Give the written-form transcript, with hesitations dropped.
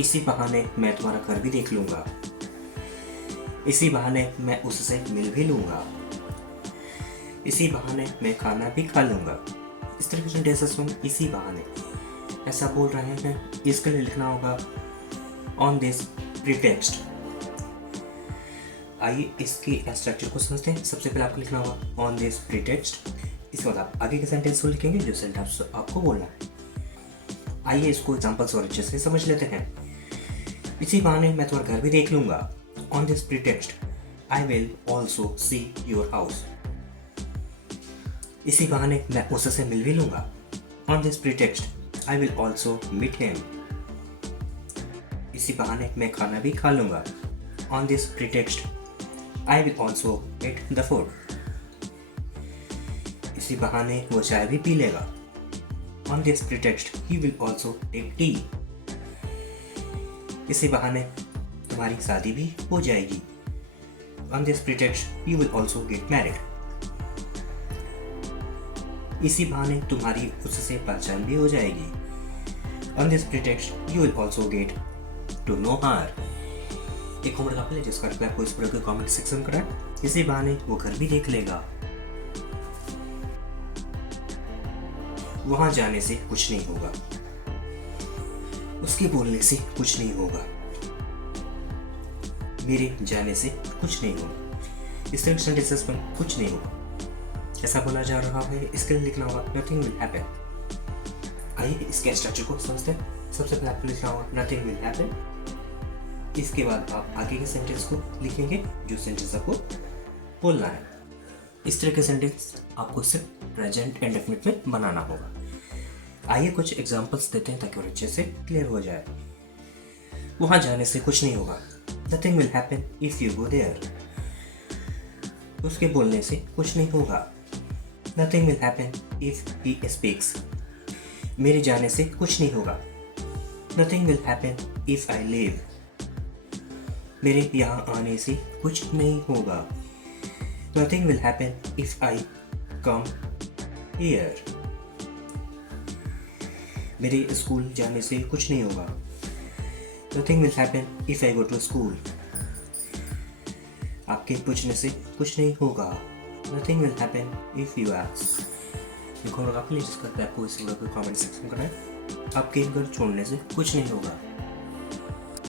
इसी बहाने मैं तुम्हारा घर भी देख लूंगा, इसी बहाने मैं उससे मिल भी लूंगा, इसी बहाने मैं खाना भी खा लूंगा। इस तरह के सेंटेंसेस में इसी बहाने ऐसा बोल रहे हैं, इसके लिए लिखना होगा ऑन दिस प्रीटेक्स्ट। आइए इसकी स्ट्रक्चर को समझते हैं। सबसे पहले आपको लिखना होगा ऑन दिस प्रीटेक्स्ट। इसके बाद आप आगे के सेंटेंस को लिखेंगे जो सेंटेंस आपको बोलना है। आइए इसको एग्जांपल्स और अच्छे से समझ लेते हैं। इसी बहाने मैं तुम्हारा घर भी देख लूंगा, on this pretext I will also see your house. इसी बहाने मैं उससे मिल भी लूंगा, on this pretext I will also meet him. इसी बहाने मैं खाना भी खा लूंगा, on this pretext I will also eat the food. इसी बहाने वो चाय भी पी लेगा, on this pretext he will also take tea. इसी बहाने तुम्हारी शादी भी हो जाएगी, on this pretext you will also get married. इसी बहाने तुम्हारी उससे पहचान भी हो जाएगी, on this pretext you will also get to know her. एक होमवर्क आप ले जिसका रिप्लाई आपको इस पूरे के कमेंट सेक्शन करें। इसी बहाने वो घर भी देख लेगा, वहां जाने से कुछ नहीं होगा, उसके बोलने से कुछ नहीं होगा, मेरे जाने से कुछ नहीं होगा। इस तरह के सेंटेंसेस में कुछ नहीं होगा ऐसा बोला जा रहा है, इसके लिए लिखना होगा नथिंग विल हैपन। आइए इसके स्ट्रक्चर को समझते हैं। सबसे पहले आपको लिखना होगा नथिंग विल हैपन। इसके बाद आप आगे के सेंटेंस को लिखेंगे जो सेंटेंस आपको बोलना है। इस तरह के सेंटेंस आपको सिर्फ प्रेजेंट इंडेफिनिट में बनाना होगा। आइए कुछ एग्जांपल्स देते हैं ताकि और अच्छे से क्लियर हो जाए। वहां जाने से कुछ नहीं होगा, nothing will happen if you go there. उसके बोलने से कुछ नहीं होगा, nothing will happen if he speaks. मेरे जाने से कुछ नहीं होगा, nothing will happen if I leave. मेरे यहाँ आने से कुछ नहीं होगा, nothing will happen if I come here. मेरे स्कूल जाने से कुछ नहीं होगा, nothing will happen if I go to school. आपके पूछने से कुछ नहीं होगा, nothing will happen if you ask. देखो आप प्लीज जिसका आपको इस वीडियो को कमेंट सेक्शन करना है। आपके घर छोड़ने से कुछ नहीं होगा,